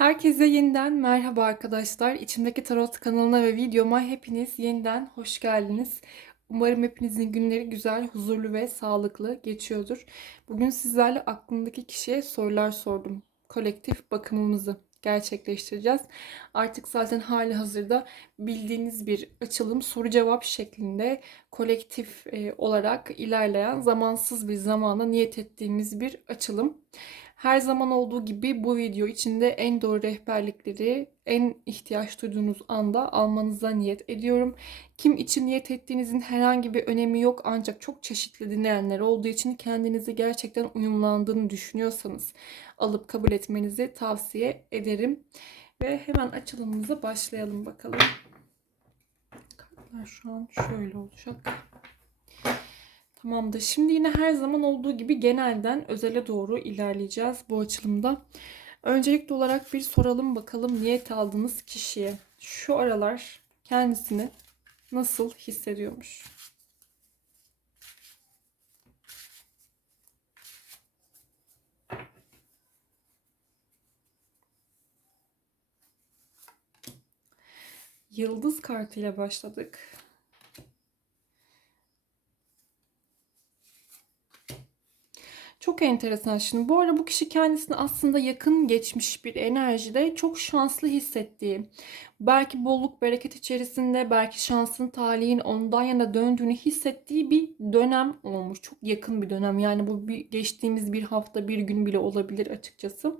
Herkese yeniden merhaba arkadaşlar. İçimdeki Tarot kanalına ve videoma hepiniz yeniden hoş geldiniz. Umarım hepinizin günleri güzel, huzurlu ve sağlıklı geçiyordur. Bugün sizlerle aklımdaki kişiye sorular sordum. Kolektif bakımımızı gerçekleştireceğiz. Artık zaten hali hazırda bildiğiniz bir açılım soru cevap şeklinde kolektif e, olarak ilerleyen zamansız bir zamana niyet ettiğimiz bir açılım. Her zaman olduğu gibi bu video içinde en doğru rehberlikleri en ihtiyaç duyduğunuz anda almanıza niyet ediyorum. Kim için niyet ettiğinizin herhangi bir önemi yok ancak çok çeşitli dinleyenler olduğu için kendinizi gerçekten uyumlandığını düşünüyorsanız alıp kabul etmenizi tavsiye ederim. Ve hemen açılımımıza başlayalım bakalım. Kartlar şu an şöyle olacak. Tamamdır. Şimdi yine her zaman olduğu gibi genelden özele doğru ilerleyeceğiz bu açılımda. Öncelikli olarak bir soralım bakalım niyet aldığınız kişiye şu aralar kendisini nasıl hissediyormuş? Yıldız kartıyla başladık. Çok enteresan şimdi. Bu ara bu kişi kendisini aslında yakın geçmiş bir enerjide çok şanslı hissettiği, belki bolluk bereket içerisinde, belki şansın talihin ondan yana döndüğünü hissettiği bir dönem olmuş. Çok yakın bir dönem. Yani bu bir, geçtiğimiz bir hafta, bir gün bile olabilir açıkçası.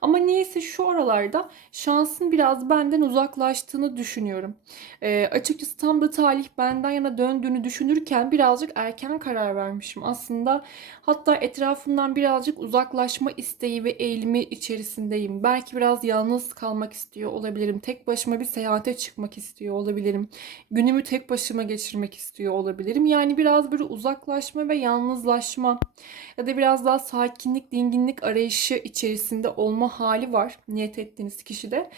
Ama niyeyse şu aralarda şansın biraz benden uzaklaştığını düşünüyorum. E, açıkçası tam da talih benden yana döndüğünü düşünürken birazcık erken karar vermişim. Aslında hatta etrafımdan birazcık uzaklaşma isteği ve eğilimi içerisindeyim. Belki biraz yalnız kalmak istiyor olabilirim. Tek başıma bir seyahate çıkmak istiyor olabilirim. Günümü tek başıma geçirmek istiyor olabilirim. Yani biraz böyle uzaklaşma ve yalnızlaşma ya da biraz daha sakinlik, dinginlik arayışı içerisinde olma hali var niyet ettiğiniz kişide.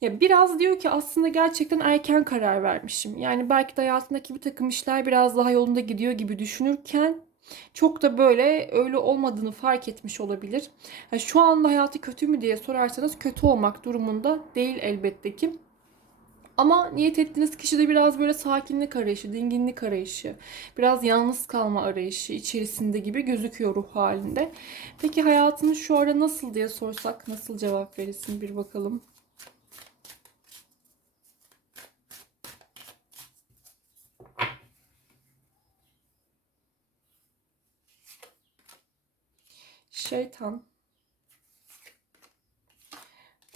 Ya biraz diyor ki aslında gerçekten erken karar vermişim. Yani belki de hayatındaki bir takım işler biraz daha yolunda gidiyor gibi düşünürken çok da böyle öyle olmadığını fark etmiş olabilir. Yani şu anda hayatı kötü mü diye sorarsanız kötü olmak durumunda değil elbette ki. Ama niyet ettiğiniz kişi de biraz böyle sakinlik arayışı, dinginlik arayışı, biraz yalnız kalma arayışı içerisinde gibi gözüküyor ruh halinde. Peki hayatınız şu ara nasıl diye sorsak nasıl cevap verirsin bir bakalım. Şeytan.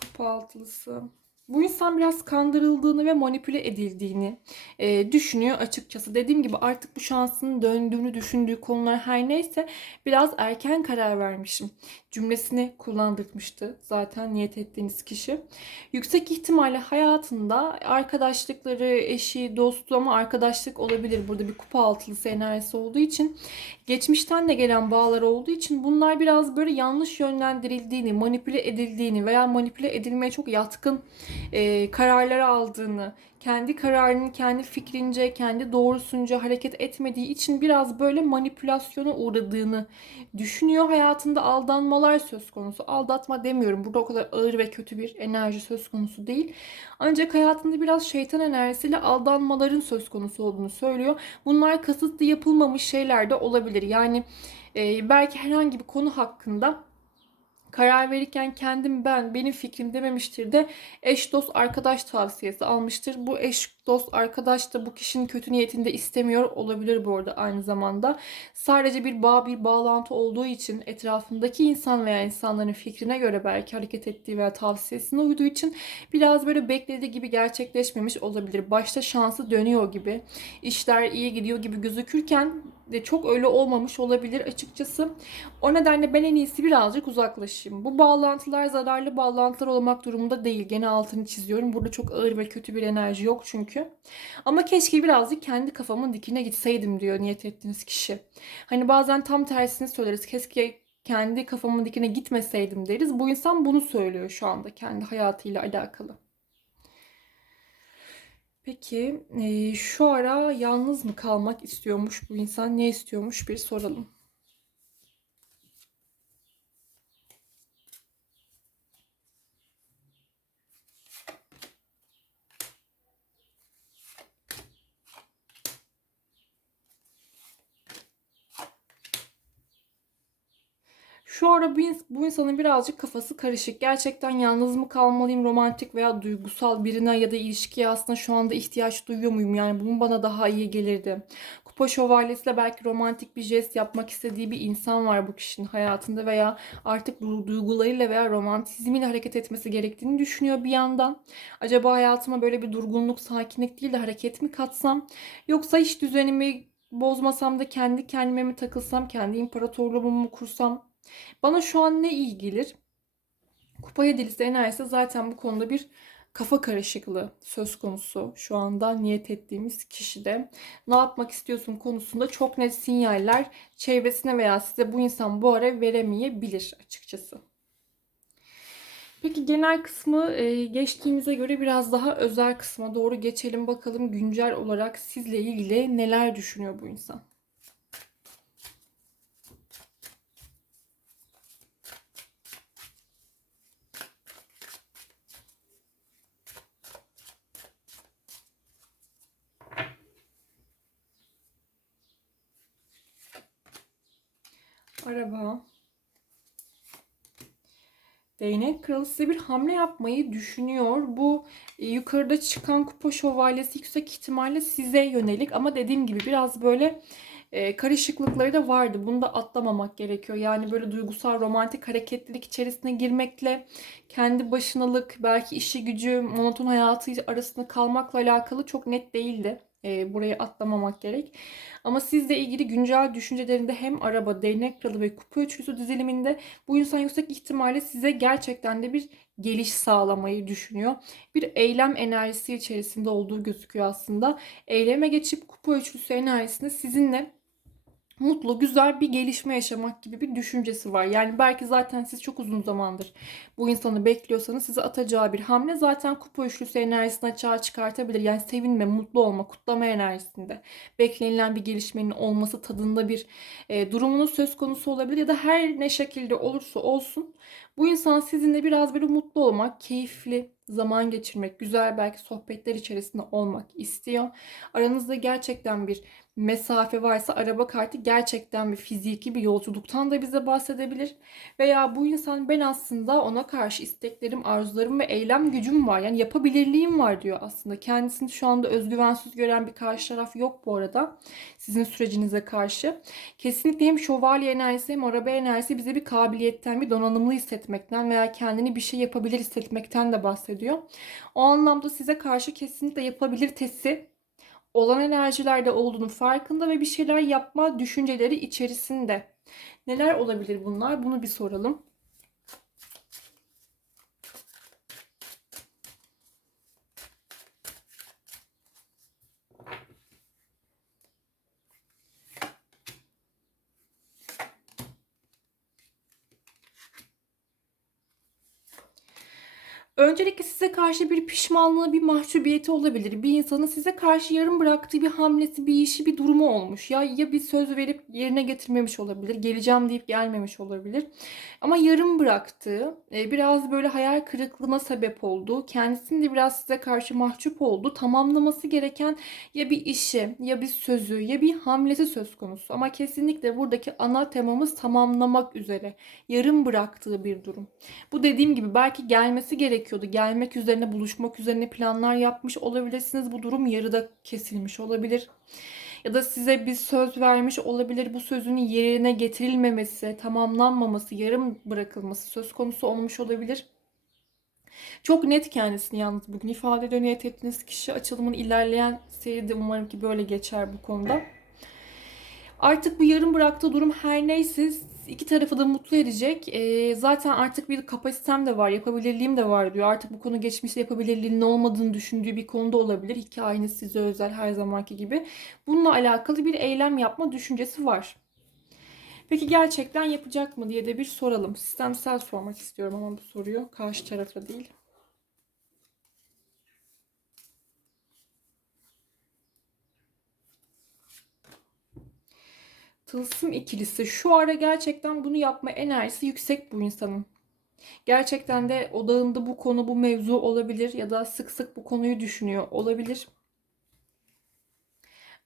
Kupa altılısı. Bu insan biraz kandırıldığını ve manipüle edildiğini e, düşünüyor açıkçası. Dediğim gibi artık bu şansın döndüğünü düşündüğü konular her neyse biraz erken karar vermişim cümlesini kullandırmıştı zaten niyet ettiğiniz kişi. Yüksek ihtimalle hayatında arkadaşlıkları, eşi, dostu ama arkadaşlık olabilir. Burada bir kupa altılısı enerjisi olduğu için geçmişten de gelen bağlar olduğu için bunlar biraz böyle yanlış yönlendirildiğini, manipüle edildiğini veya manipüle edilmeye çok yatkın e, kararlar aldığını, kendi kararını kendi fikrince, kendi doğrusunca hareket etmediği için biraz böyle manipülasyona uğradığını düşünüyor. Hayatında aldanmalar söz konusu. Aldatma demiyorum. Burada o kadar ağır ve kötü bir enerji söz konusu değil. Ancak hayatında biraz şeytan enerjisiyle aldanmaların söz konusu olduğunu söylüyor. Bunlar kasıtlı yapılmamış şeyler de olabilir. Yani e, belki herhangi bir konu hakkında karar verirken kendim ben benim fikrim dememiştir de eş dost arkadaş tavsiyesi almıştır. Bu eş dost arkadaş da bu kişinin kötü niyetinde istemiyor olabilir bu arada aynı zamanda. Sadece bir bağ bir bağlantı olduğu için etrafındaki insan veya insanların fikrine göre belki hareket ettiği veya tavsiyesine uyduğu için biraz böyle beklediği gibi gerçekleşmemiş olabilir. Başta şansı dönüyor gibi, işler iyi gidiyor gibi gözükürken de çok öyle olmamış olabilir açıkçası. O nedenle ben en iyisi birazcık uzaklaşayım. Bu bağlantılar zararlı bağlantılar olmak durumunda değil. Gene altını çiziyorum. Burada çok ağır ve kötü bir enerji yok çünkü. Ama keşke birazcık kendi kafamın dikine gitseydim diyor niyet ettiğiniz kişi. Hani bazen tam tersini söyleriz. Keşke kendi kafamın dikine gitmeseydim deriz. Bu insan bunu söylüyor şu anda kendi hayatıyla alakalı. Peki şu ara yalnız mı kalmak istiyormuş bu insan? Ne istiyormuş bir soralım. Şu ara bu, bu insanın birazcık kafası karışık. Gerçekten yalnız mı kalmalıyım romantik veya duygusal birine ya da ilişkiye aslında şu anda ihtiyaç duyuyor muyum? Yani bunun bana daha iyi gelirdi. Kupa şövalyesiyle belki romantik bir jest yapmak istediği bir insan var bu kişinin hayatında veya artık du- duygularıyla veya romantizmiyle hareket etmesi gerektiğini düşünüyor bir yandan. Acaba hayatıma böyle bir durgunluk, sakinlik değil de hareket mi katsam? Yoksa hiç düzenimi bozmasam da kendi kendime mi takılsam, kendi imparatorluğumu mu kursam? Bana şu an ne iyi gelir? Kupa yedilisi enerjisi zaten bu konuda bir kafa karışıklığı söz konusu şu anda niyet ettiğimiz kişide. Ne yapmak istiyorsun konusunda çok net sinyaller çevresine veya size bu insan bu ara veremeyebilir açıkçası. Peki genel kısmı e, geçtiğimize göre biraz daha özel kısma doğru geçelim bakalım güncel olarak sizle ilgili neler düşünüyor bu insan. Araba. Değnek kralı size bir hamle yapmayı düşünüyor. Bu e, yukarıda çıkan kupa şövalyesi yüksek ihtimalle size yönelik ama dediğim gibi biraz böyle e, karışıklıkları da vardı. Bunu da atlamamak gerekiyor. Yani böyle duygusal romantik hareketlilik içerisine girmekle kendi başınalık, belki işi gücü, monoton hayatı arasında kalmakla alakalı çok net değildi. E, burayı atlamamak gerek. Ama sizle ilgili güncel düşüncelerinde hem araba, değnek kralı ve kupa üçlüsü diziliminde bu insan yüksek ihtimalle size gerçekten de bir geliş sağlamayı düşünüyor. Bir eylem enerjisi içerisinde olduğu gözüküyor aslında. Eyleme geçip kupa üçlüsü enerjisinde sizinle mutlu, güzel bir gelişme yaşamak gibi bir düşüncesi var. Yani belki zaten siz çok uzun zamandır bu insanı bekliyorsanız size atacağı bir hamle zaten kupa üçlüsü enerjisini açığa çıkartabilir. Yani sevinme, mutlu olma, kutlama enerjisinde beklenilen bir gelişmenin olması tadında bir e, durumunun söz konusu olabilir ya da her ne şekilde olursa olsun bu insan sizinle biraz böyle mutlu olmak, keyifli zaman geçirmek, güzel belki sohbetler içerisinde olmak istiyor. Aranızda gerçekten bir mesafe varsa araba kartı gerçekten bir fiziki bir yolculuktan da bize bahsedebilir. Veya bu insan ben aslında ona karşı isteklerim, arzularım ve eylem gücüm var. Yani yapabilirliğim var diyor aslında. Kendisini şu anda özgüvensiz gören bir karşı taraf yok bu arada. Sizin sürecinize karşı. Kesinlikle hem şövalye enerjisi hem araba enerjisi bize bir kabiliyetten, bir donanımlı hissetmekten veya kendini bir şey yapabilir hissetmekten de bahsediyor. O anlamda size karşı kesinlikle yapabilitesi olan enerjilerde olduğunu farkında ve bir şeyler yapma düşünceleri içerisinde. Neler olabilir bunlar? Bunu bir soralım. Size karşı bir pişmanlığı, bir mahcubiyeti olabilir. Bir insanın size karşı yarım bıraktığı bir hamlesi, bir işi, bir durumu olmuş. Ya ya bir söz verip yerine getirmemiş olabilir. Geleceğim deyip gelmemiş olabilir. Ama yarım bıraktığı, e, biraz böyle hayal kırıklığına sebep olduğu, kendisinin de biraz size karşı mahcup olduğu, tamamlaması gereken ya bir işi, ya bir sözü, ya bir hamlesi söz konusu. Ama kesinlikle buradaki ana temamız tamamlamak üzere. Yarım bıraktığı bir durum. Bu dediğim gibi belki gelmesi gerekiyordu. Gelmek üzerine, buluşmak üzerine planlar yapmış olabilirsiniz. Bu durum yarıda kesilmiş olabilir. Ya da size bir söz vermiş olabilir. Bu sözün yerine getirilmemesi, tamamlanmaması, yarım bırakılması söz konusu olmuş olabilir. Çok net kendisini yalnız bugün ifade ediyor niyet ettiğiniz kişi. Açılımın ilerleyen seride umarım ki böyle geçer bu konuda. Artık bu yarım bıraktığı durum her neyse iki tarafı da mutlu edecek. E, zaten artık bir kapasitem de var, yapabilirliğim de var diyor. Artık bu konu geçmişte yapabilirliğinin olmadığını düşündüğü bir konuda olabilir. Hikayeniz size özel her zamanki gibi. Bununla alakalı bir eylem yapma düşüncesi var. Peki gerçekten yapacak mı diye de bir soralım. Sistemsel sormak istiyorum ama bu soruyu karşı tarafa değil. Tılsım ikilisi şu ara gerçekten bunu yapma enerjisi yüksek bu insanın. Gerçekten de odağında bu konu, bu mevzu olabilir ya da sık sık bu konuyu düşünüyor olabilir.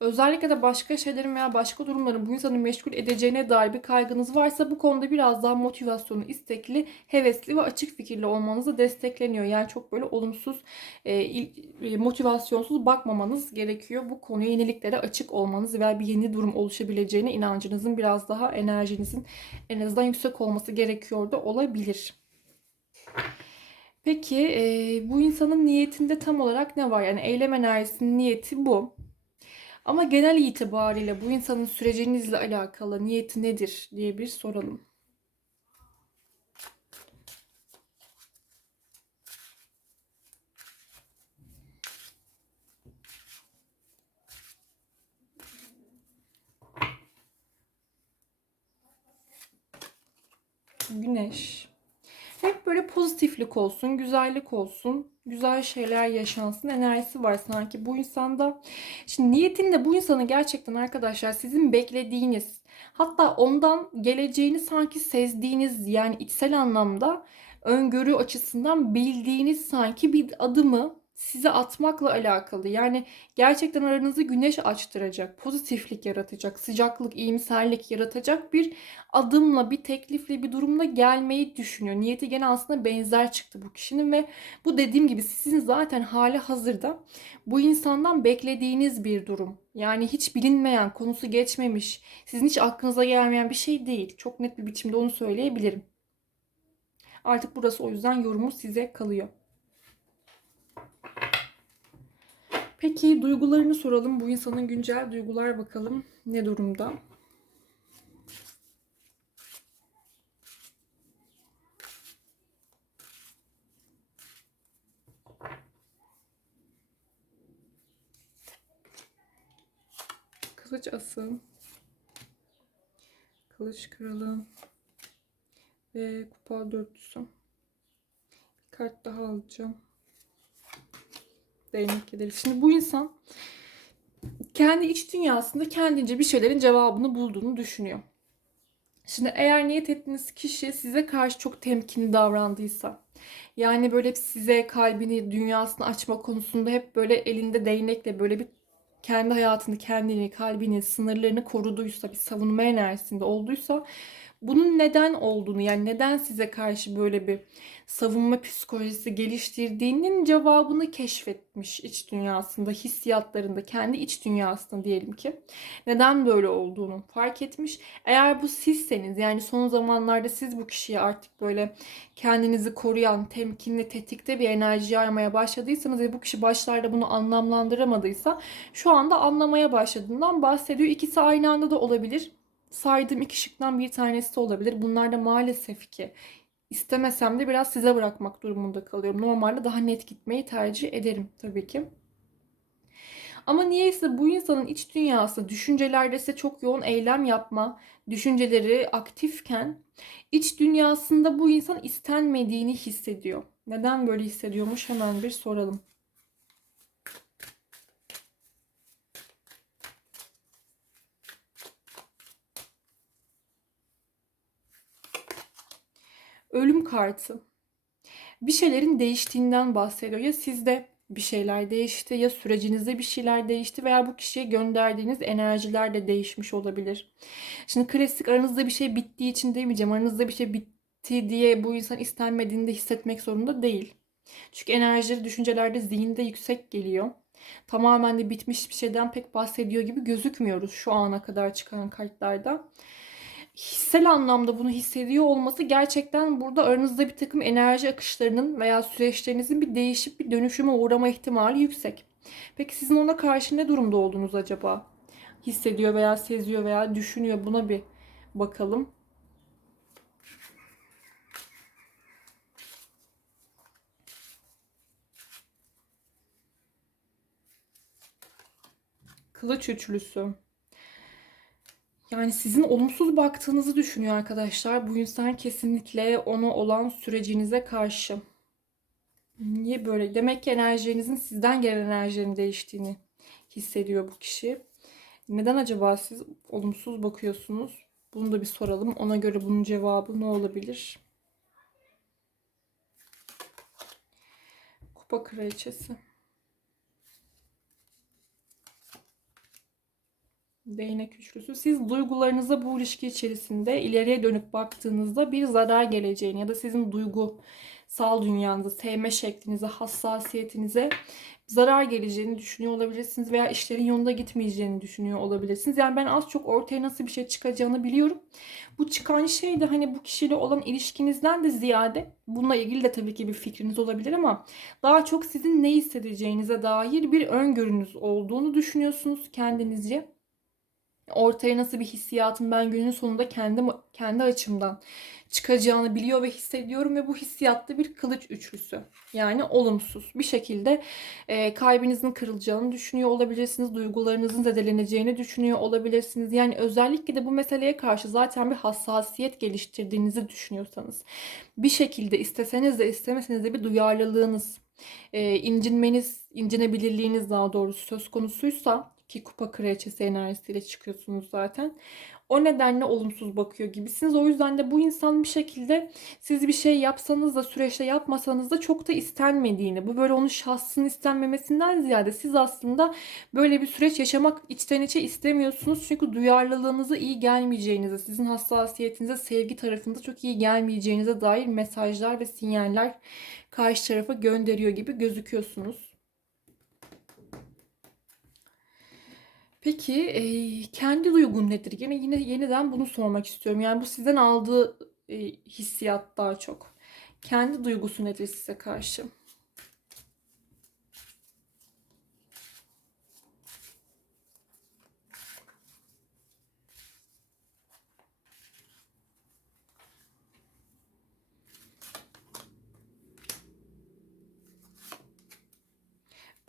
Özellikle de başka şeylerin veya başka durumların bu insanı meşgul edeceğine dair bir kaygınız varsa bu konuda biraz daha motivasyonu, istekli, hevesli ve açık fikirli olmanızı destekleniyor. Yani çok böyle olumsuz, e, e, motivasyonsuz bakmamanız gerekiyor. Bu konuya yeniliklere açık olmanız veya bir yeni durum oluşabileceğine inancınızın biraz daha enerjinizin en azından yüksek olması gerekiyor da olabilir. Peki e, bu insanın niyetinde tam olarak ne var? Yani eylem enerjisinin niyeti bu. Ama genel itibariyle bu insanın sürecinizle alakalı niyeti nedir diye bir soralım. Güneş. Böyle pozitiflik olsun, güzellik olsun, güzel şeyler yaşansın enerjisi var sanki bu insanda. Şimdi niyetinde bu insanın gerçekten arkadaşlar sizin beklediğiniz, hatta ondan geleceğini sanki sezdiğiniz yani içsel anlamda öngörü açısından bildiğiniz sanki bir adımı size atmakla alakalı. Yani gerçekten aranızı güneş açtıracak, pozitiflik yaratacak, sıcaklık, iyimserlik yaratacak bir adımla, bir teklifle, bir durumla gelmeyi düşünüyor. Niyeti gene aslında benzer çıktı bu kişinin ve bu dediğim gibi sizin zaten hali hazırda bu insandan beklediğiniz bir durum. Yani hiç bilinmeyen, konusu geçmemiş, sizin hiç aklınıza gelmeyen bir şey değil. Çok net bir biçimde onu söyleyebilirim. Artık burası o yüzden yorumu size kalıyor. Peki duygularını soralım. Bu insanın güncel duygular bakalım ne durumda? Kılıç ası. Kılıç kralı. Ve kupa dörtlüsü. Bir kart daha alacağım. Değnek ederiz. Şimdi bu insan kendi iç dünyasında kendince bir şeylerin cevabını bulduğunu düşünüyor. Şimdi eğer niyet ettiğiniz kişi size karşı çok temkinli davrandıysa, yani böyle size kalbini, dünyasını açma konusunda hep böyle elinde değnekle böyle bir kendi hayatını, kendini, kalbini, sınırlarını koruduysa, bir savunma enerjisinde olduysa bunun neden olduğunu yani neden size karşı böyle bir savunma psikolojisi geliştirdiğinin cevabını keşfetmiş iç dünyasında, hissiyatlarında, kendi iç dünyasında diyelim ki. Neden böyle olduğunu fark etmiş. Eğer bu sizseniz yani son zamanlarda siz bu kişiye artık böyle kendinizi koruyan, temkinli, tetikte bir enerji yaymaya başladıysanız ve bu kişi başlarda bunu anlamlandıramadıysa şu anda anlamaya başladığından bahsediyor. İkisi aynı anda da olabilir saydığım iki şıktan bir tanesi olabilir. Bunlar da maalesef ki istemesem de biraz size bırakmak durumunda kalıyorum. Normalde daha net gitmeyi tercih ederim tabii ki. Ama niyeyse bu insanın iç dünyası düşüncelerde ise çok yoğun eylem yapma, düşünceleri aktifken iç dünyasında bu insan istenmediğini hissediyor. Neden böyle hissediyormuş hemen bir soralım. Ölüm kartı. Bir şeylerin değiştiğinden bahsediyor. Ya sizde bir şeyler değişti ya sürecinizde bir şeyler değişti veya bu kişiye gönderdiğiniz enerjiler de değişmiş olabilir. Şimdi klasik aranızda bir şey bittiği için demeyeceğim. Aranızda bir şey bitti diye bu insan istenmediğini de hissetmek zorunda değil. Çünkü enerjileri, düşüncelerde, zihinde yüksek geliyor. Tamamen de bitmiş bir şeyden pek bahsediyor gibi gözükmüyoruz şu ana kadar çıkan kartlarda hissel anlamda bunu hissediyor olması gerçekten burada aranızda bir takım enerji akışlarının veya süreçlerinizin bir değişip bir dönüşüme uğrama ihtimali yüksek. Peki sizin ona karşı ne durumda oldunuz acaba? Hissediyor veya seziyor veya düşünüyor buna bir bakalım. Kılıç üçlüsü. Yani sizin olumsuz baktığınızı düşünüyor arkadaşlar. Bu insan kesinlikle ona olan sürecinize karşı. Niye böyle? Demek ki enerjinizin sizden gelen enerjinin değiştiğini hissediyor bu kişi. Neden acaba siz olumsuz bakıyorsunuz? Bunu da bir soralım. Ona göre bunun cevabı ne olabilir? Kupa kraliçesi. Değnek üçlüsü. Siz duygularınıza bu ilişki içerisinde ileriye dönüp baktığınızda bir zarar geleceğini ya da sizin duygusal dünyanıza, sevme şeklinize, hassasiyetinize zarar geleceğini düşünüyor olabilirsiniz veya işlerin yolunda gitmeyeceğini düşünüyor olabilirsiniz. Yani ben az çok ortaya nasıl bir şey çıkacağını biliyorum. Bu çıkan şey de hani bu kişiyle olan ilişkinizden de ziyade bununla ilgili de tabii ki bir fikriniz olabilir ama daha çok sizin ne hissedeceğinize dair bir öngörünüz olduğunu düşünüyorsunuz kendinizce ortaya nasıl bir hissiyatın ben günün sonunda kendi kendi açımdan çıkacağını biliyor ve hissediyorum ve bu hissiyatta bir kılıç üçlüsü. Yani olumsuz bir şekilde e, kalbinizin kırılacağını düşünüyor olabilirsiniz. Duygularınızın zedeleneceğini düşünüyor olabilirsiniz. Yani özellikle de bu meseleye karşı zaten bir hassasiyet geliştirdiğinizi düşünüyorsanız bir şekilde isteseniz de istemeseniz de bir duyarlılığınız, e, incinmeniz, incinebilirliğiniz daha doğrusu söz konusuysa ki kupa kraliçesi enerjisiyle çıkıyorsunuz zaten. O nedenle olumsuz bakıyor gibisiniz. O yüzden de bu insan bir şekilde siz bir şey yapsanız da süreçte yapmasanız da çok da istenmediğini, bu böyle onun şahsının istenmemesinden ziyade siz aslında böyle bir süreç yaşamak içten içe istemiyorsunuz. Çünkü duyarlılığınıza iyi gelmeyeceğinize, sizin hassasiyetinize, sevgi tarafında çok iyi gelmeyeceğinize dair mesajlar ve sinyaller karşı tarafa gönderiyor gibi gözüküyorsunuz. Peki e, kendi duygun nedir? Yine yine yeniden bunu sormak istiyorum. Yani bu sizden aldığı e, hissiyat daha çok. Kendi duygusu nedir size karşı?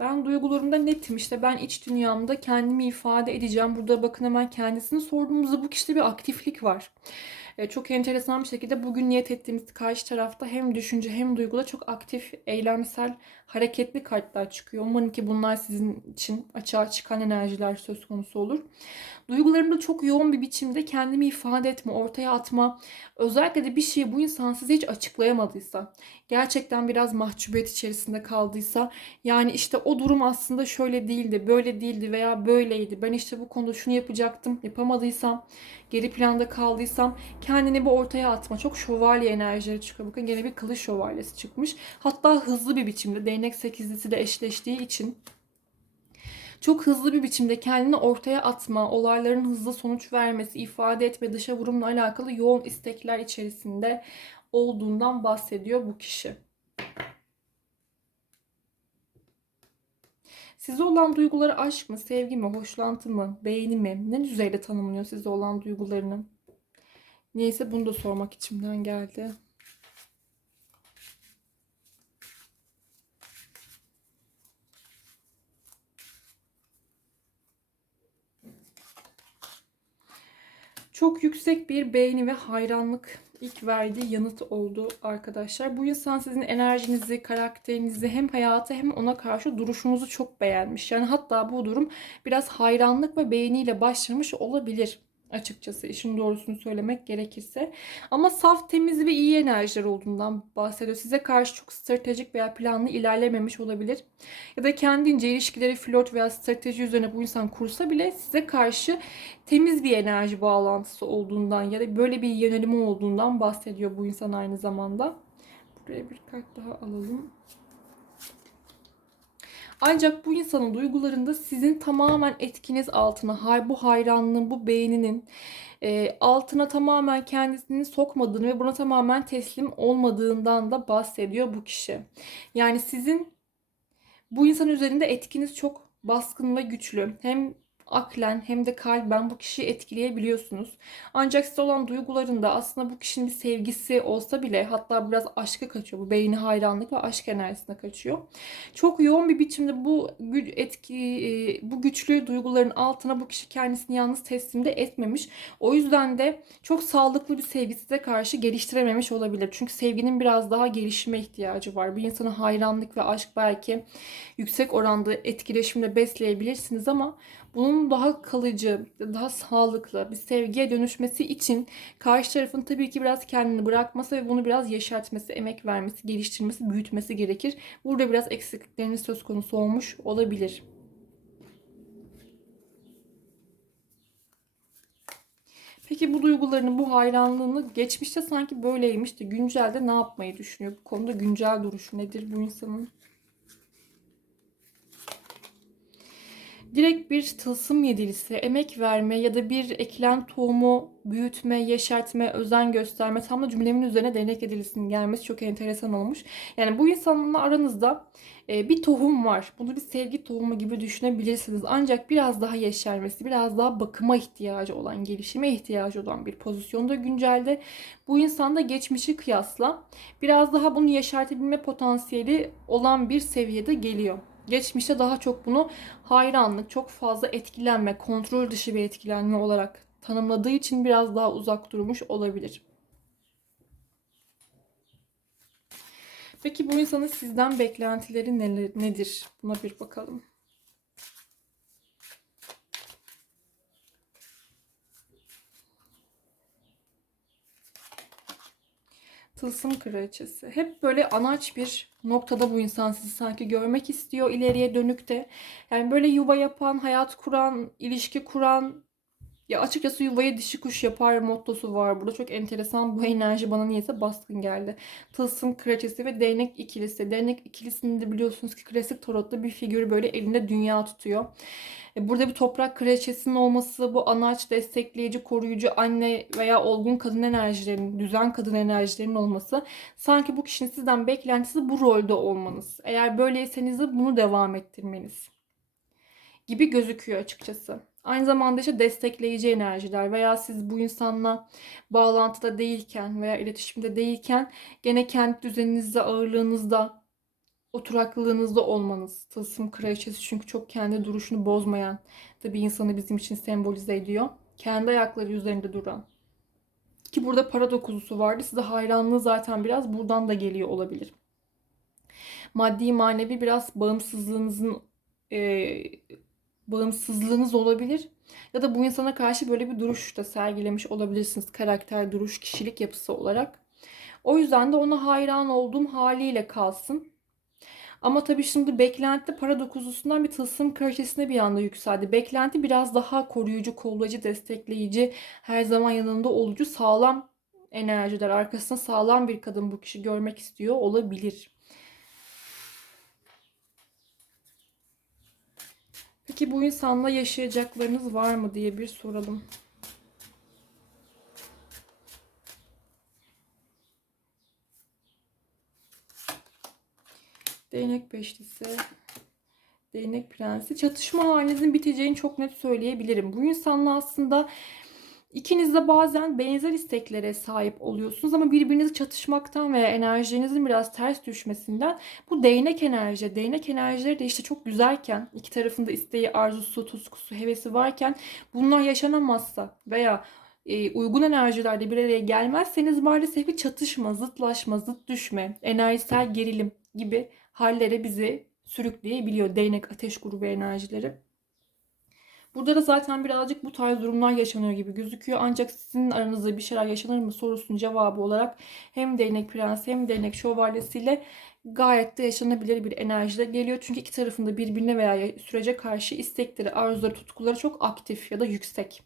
Ben duygularımda netim işte ben iç dünyamda kendimi ifade edeceğim. Burada bakın hemen kendisini sorduğumuzda bu kişide bir aktiflik var. E, çok enteresan bir şekilde bugün niyet ettiğimiz karşı tarafta hem düşünce hem duyguda çok aktif, eylemsel, hareketli kartlar çıkıyor. Umarım ki bunlar sizin için açığa çıkan enerjiler söz konusu olur. Duygularımda çok yoğun bir biçimde kendimi ifade etme, ortaya atma. Özellikle de bir şeyi bu insan size hiç açıklayamadıysa, gerçekten biraz mahcubiyet içerisinde kaldıysa, yani işte o durum aslında şöyle değildi, böyle değildi veya böyleydi. Ben işte bu konuda şunu yapacaktım, yapamadıysam, geri planda kaldıysam kendini bir ortaya atma. Çok şövalye enerjileri çıkıyor. Bakın gene bir kılıç şövalyesi çıkmış. Hatta hızlı bir biçimde değnek sekizlisi de eşleştiği için çok hızlı bir biçimde kendini ortaya atma, olayların hızlı sonuç vermesi, ifade etme, dışa vurumla alakalı yoğun istekler içerisinde olduğundan bahsediyor bu kişi. Size olan duyguları aşk mı, sevgi mi, hoşlantı mı, beğeni mi? Ne düzeyde tanımlıyor size olan duygularını? Neyse bunu da sormak içimden geldi. Çok yüksek bir beğeni ve hayranlık ilk verdiği yanıt oldu arkadaşlar. Bu insan sizin enerjinizi, karakterinizi hem hayata hem ona karşı duruşunuzu çok beğenmiş. Yani hatta bu durum biraz hayranlık ve beğeniyle başlamış olabilir açıkçası işin doğrusunu söylemek gerekirse. Ama saf, temiz ve iyi enerjiler olduğundan bahsediyor. Size karşı çok stratejik veya planlı ilerlememiş olabilir. Ya da kendince ilişkileri flört veya strateji üzerine bu insan kursa bile size karşı temiz bir enerji bağlantısı olduğundan ya da böyle bir yönelimi olduğundan bahsediyor bu insan aynı zamanda. Buraya bir kart daha alalım. Ancak bu insanın duygularında sizin tamamen etkiniz altına, bu hayranlığın, bu beğeninin e, altına tamamen kendisini sokmadığını ve buna tamamen teslim olmadığından da bahsediyor bu kişi. Yani sizin bu insan üzerinde etkiniz çok baskın ve güçlü. Hem aklen hem de kalben bu kişiyi etkileyebiliyorsunuz. Ancak size olan duygularında aslında bu kişinin bir sevgisi olsa bile hatta biraz aşka kaçıyor. Bu beyni hayranlık ve aşk enerjisine kaçıyor. Çok yoğun bir biçimde bu etki e, bu güçlü duyguların altına bu kişi kendisini yalnız teslim de etmemiş. O yüzden de çok sağlıklı bir sevgisi de karşı geliştirememiş olabilir. Çünkü sevginin biraz daha gelişime ihtiyacı var. Bir insana hayranlık ve aşk belki yüksek oranda etkileşimle besleyebilirsiniz ama bunun daha kalıcı, daha sağlıklı bir sevgiye dönüşmesi için karşı tarafın tabii ki biraz kendini bırakması ve bunu biraz yaşartması, emek vermesi, geliştirmesi, büyütmesi gerekir. Burada biraz eksikliklerinin söz konusu olmuş olabilir. Peki bu duygularını, bu hayranlığını geçmişte sanki böyleymiş de güncelde ne yapmayı düşünüyor? Bu konuda güncel duruşu nedir bu insanın? Direkt bir tılsım yedilisi, emek verme ya da bir ekilen tohumu büyütme, yeşertme, özen gösterme tam da cümlemin üzerine değnek yedilisinin gelmesi çok enteresan olmuş. Yani bu insanla aranızda e, bir tohum var. Bunu bir sevgi tohumu gibi düşünebilirsiniz. Ancak biraz daha yeşermesi, biraz daha bakıma ihtiyacı olan, gelişime ihtiyacı olan bir pozisyonda güncelde. Bu insanda geçmişi kıyasla biraz daha bunu yeşertebilme potansiyeli olan bir seviyede geliyor. Geçmişte daha çok bunu hayranlık, çok fazla etkilenme, kontrol dışı bir etkilenme olarak tanımladığı için biraz daha uzak durmuş olabilir. Peki bu insanın sizden beklentileri nedir? Buna bir bakalım. Tılsım kraliçesi. Hep böyle anaç bir noktada bu insan sizi sanki görmek istiyor ileriye dönük de. Yani böyle yuva yapan, hayat kuran, ilişki kuran, ya açıkçası yuvaya dişi kuş yapar mottosu var burada. Çok enteresan bu enerji bana niyeyse baskın geldi. Tılsım kraliçesi ve değnek ikilisi. Değnek ikilisinde biliyorsunuz ki klasik tarotta bir figür böyle elinde dünya tutuyor. E, burada bir toprak kraliçesinin olması, bu anaç, destekleyici, koruyucu anne veya olgun kadın enerjilerinin, düzen kadın enerjilerinin olması. Sanki bu kişinin sizden beklentisi bu rolde olmanız. Eğer böyleyseniz de bunu devam ettirmeniz gibi gözüküyor açıkçası. Aynı zamanda işte destekleyici enerjiler veya siz bu insanla bağlantıda değilken veya iletişimde değilken gene kendi düzeninizde, ağırlığınızda, oturaklılığınızda olmanız. Tılsım kraliçesi çünkü çok kendi duruşunu bozmayan da bir insanı bizim için sembolize ediyor. Kendi ayakları üzerinde duran. Ki burada para dokuzusu vardı. Size hayranlığı zaten biraz buradan da geliyor olabilir. Maddi manevi biraz bağımsızlığınızın e, bağımsızlığınız olabilir. Ya da bu insana karşı böyle bir duruş da sergilemiş olabilirsiniz. Karakter, duruş, kişilik yapısı olarak. O yüzden de ona hayran olduğum haliyle kalsın. Ama tabii şimdi beklenti para dokuzusundan bir tılsım kraliçesine bir anda yükseldi. Beklenti biraz daha koruyucu, kollayıcı, destekleyici, her zaman yanında olucu, sağlam enerjiler. Arkasında sağlam bir kadın bu kişi görmek istiyor olabilir. Peki bu insanla yaşayacaklarınız var mı diye bir soralım. Değnek beşlisi. Değnek prensi. Çatışma halinizin biteceğini çok net söyleyebilirim. Bu insanla aslında İkiniz de bazen benzer isteklere sahip oluyorsunuz ama birbirinizi çatışmaktan veya enerjinizin biraz ters düşmesinden bu değnek enerji, değnek enerjileri de işte çok güzelken, iki tarafında isteği, arzusu, tutkusu, hevesi varken bunlar yaşanamazsa veya e, uygun enerjilerde bir araya gelmezseniz maalesef bir çatışma, zıtlaşma, zıt düşme, enerjisel gerilim gibi hallere bizi sürükleyebiliyor değnek ateş grubu enerjileri. Burada da zaten birazcık bu tarz durumlar yaşanıyor gibi gözüküyor. Ancak sizin aranızda bir şeyler yaşanır mı sorusunun cevabı olarak hem değnek prensi hem değnek şövalyesiyle gayet de yaşanabilir bir enerjide geliyor. Çünkü iki tarafında birbirine veya sürece karşı istekleri, arzuları, tutkuları çok aktif ya da yüksek.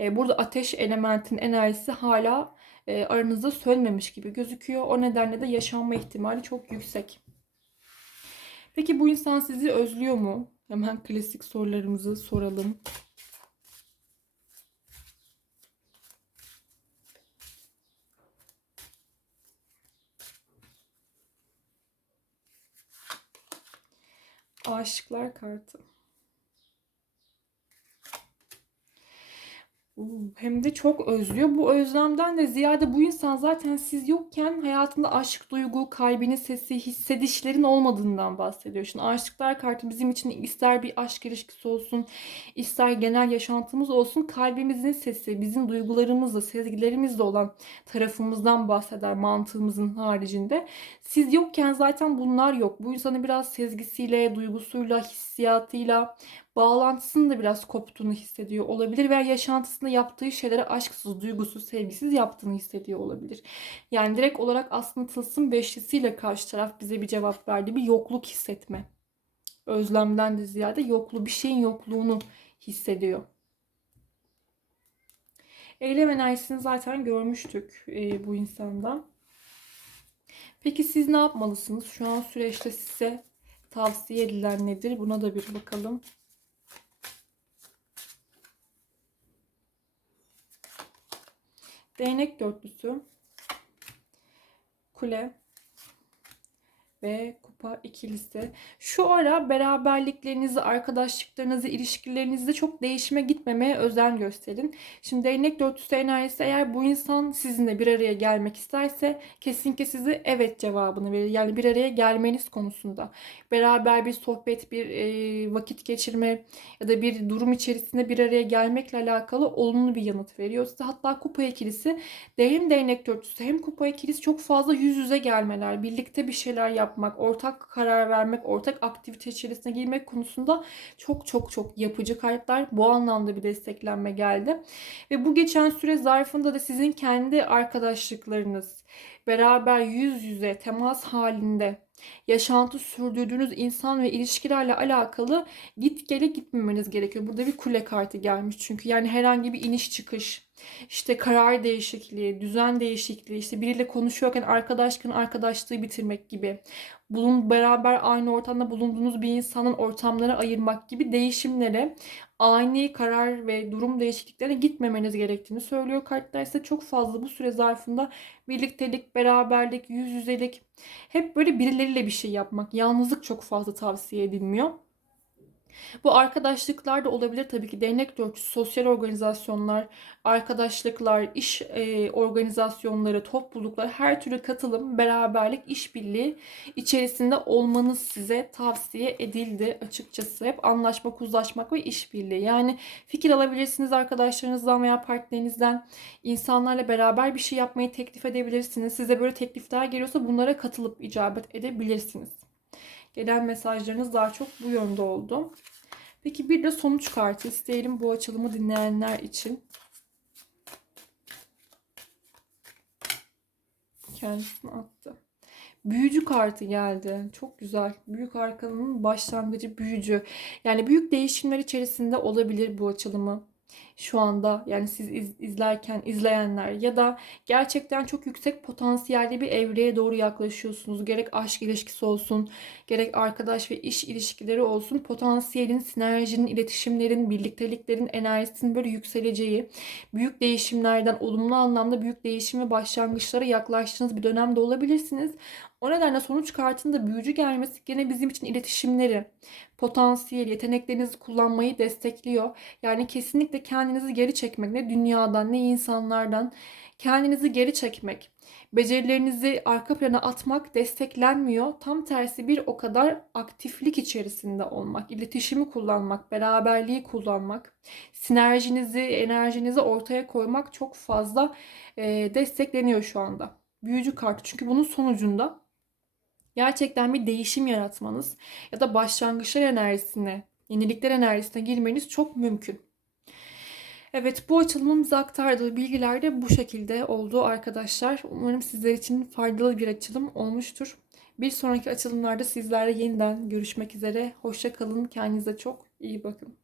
E, burada ateş elementin enerjisi hala e, aranızda sönmemiş gibi gözüküyor. O nedenle de yaşanma ihtimali çok yüksek. Peki bu insan sizi özlüyor mu? Hemen klasik sorularımızı soralım. Aşıklar kartı. Hem de çok özlüyor. Bu özlemden de ziyade bu insan zaten siz yokken hayatında aşk, duygu, kalbinin sesi, hissedişlerin olmadığından bahsediyor. Şimdi aşıklar kartı bizim için ister bir aşk ilişkisi olsun, ister genel yaşantımız olsun kalbimizin sesi, bizim duygularımızla, sezgilerimizle olan tarafımızdan bahseder mantığımızın haricinde. Siz yokken zaten bunlar yok. Bu insanın biraz sezgisiyle, duygusuyla, hissiyatıyla, bağlantısının da biraz koptuğunu hissediyor olabilir veya yaşantısında yaptığı şeylere aşksız, duygusuz, sevgisiz yaptığını hissediyor olabilir. Yani direkt olarak aslında tılsım beşlisiyle karşı taraf bize bir cevap verdi. Bir yokluk hissetme. Özlemden de ziyade yoklu bir şeyin yokluğunu hissediyor. Eylem enerjisini zaten görmüştük e, bu insanda. Peki siz ne yapmalısınız? Şu an süreçte size tavsiye edilen nedir? Buna da bir bakalım. Değnek dörtlüsü, kule ve kupa ikilisi. Şu ara beraberliklerinizi, arkadaşlıklarınızı, ilişkilerinizde çok değişime gitmemeye özen gösterin. Şimdi değnek dörtlüsü enerjisi eğer bu insan sizinle bir araya gelmek isterse kesinlikle size evet cevabını verir. Yani bir araya gelmeniz konusunda. Beraber bir sohbet, bir e, vakit geçirme ya da bir durum içerisinde bir araya gelmekle alakalı olumlu bir yanıt veriyor size. Hatta kupa ikilisi hem değnek dörtlüsü hem kupa ikilisi çok fazla yüz yüze gelmeler, birlikte bir şeyler yapmak, ortak karar vermek, ortak aktivite içerisine girmek konusunda çok çok çok yapıcı kartlar. Bu anlamda bir desteklenme geldi. Ve bu geçen süre zarfında da sizin kendi arkadaşlıklarınız beraber yüz yüze temas halinde yaşantı sürdürdüğünüz insan ve ilişkilerle alakalı git gele gitmemeniz gerekiyor. Burada bir kule kartı gelmiş çünkü yani herhangi bir iniş çıkış, işte karar değişikliği, düzen değişikliği, işte biriyle konuşuyorken arkadaşken arkadaşlığı bitirmek gibi, bulun beraber aynı ortamda bulunduğunuz bir insanın ortamlara ayırmak gibi değişimlere ani karar ve durum değişikliklerine gitmemeniz gerektiğini söylüyor. Kartlar ise çok fazla bu süre zarfında birliktelik, beraberlik, yüz yüzelik hep böyle birileriyle bir şey yapmak. Yalnızlık çok fazla tavsiye edilmiyor. Bu arkadaşlıklar da olabilir tabii ki dernek dörtçüsü, sosyal organizasyonlar, arkadaşlıklar, iş e, organizasyonları, topluluklar, her türlü katılım, beraberlik, işbirliği içerisinde olmanız size tavsiye edildi açıkçası. Hep anlaşmak, uzlaşmak ve işbirliği. Yani fikir alabilirsiniz arkadaşlarınızdan veya partnerinizden. insanlarla beraber bir şey yapmayı teklif edebilirsiniz. Size böyle teklifler geliyorsa bunlara katılıp icabet edebilirsiniz. Gelen mesajlarınız daha çok bu yönde oldu. Peki bir de sonuç kartı isteyelim bu açılımı dinleyenler için. Kendisini attı. Büyücü kartı geldi. Çok güzel. Büyük arkanın başlangıcı büyücü. Yani büyük değişimler içerisinde olabilir bu açılımı şu anda yani siz iz, izlerken izleyenler ya da gerçekten çok yüksek potansiyelli bir evreye doğru yaklaşıyorsunuz. Gerek aşk ilişkisi olsun, gerek arkadaş ve iş ilişkileri olsun. Potansiyelin, sinerjinin, iletişimlerin, birlikteliklerin enerjisinin böyle yükseleceği, büyük değişimlerden olumlu anlamda büyük değişim ve başlangıçlara yaklaştığınız bir dönemde olabilirsiniz. O nedenle sonuç kartında büyücü gelmesi gene bizim için iletişimleri, potansiyel, yeteneklerinizi kullanmayı destekliyor. Yani kesinlikle kendinizi geri çekmek, ne dünyadan ne insanlardan kendinizi geri çekmek, becerilerinizi arka plana atmak desteklenmiyor. Tam tersi bir o kadar aktiflik içerisinde olmak, iletişimi kullanmak, beraberliği kullanmak, sinerjinizi, enerjinizi ortaya koymak çok fazla e, destekleniyor şu anda. Büyücü kartı çünkü bunun sonucunda gerçekten bir değişim yaratmanız ya da başlangıçlar enerjisine, yenilikler enerjisine girmeniz çok mümkün. Evet bu açılımın bize aktardığı bilgiler de bu şekilde oldu arkadaşlar. Umarım sizler için faydalı bir açılım olmuştur. Bir sonraki açılımlarda sizlerle yeniden görüşmek üzere. Hoşça kalın. Kendinize çok iyi bakın.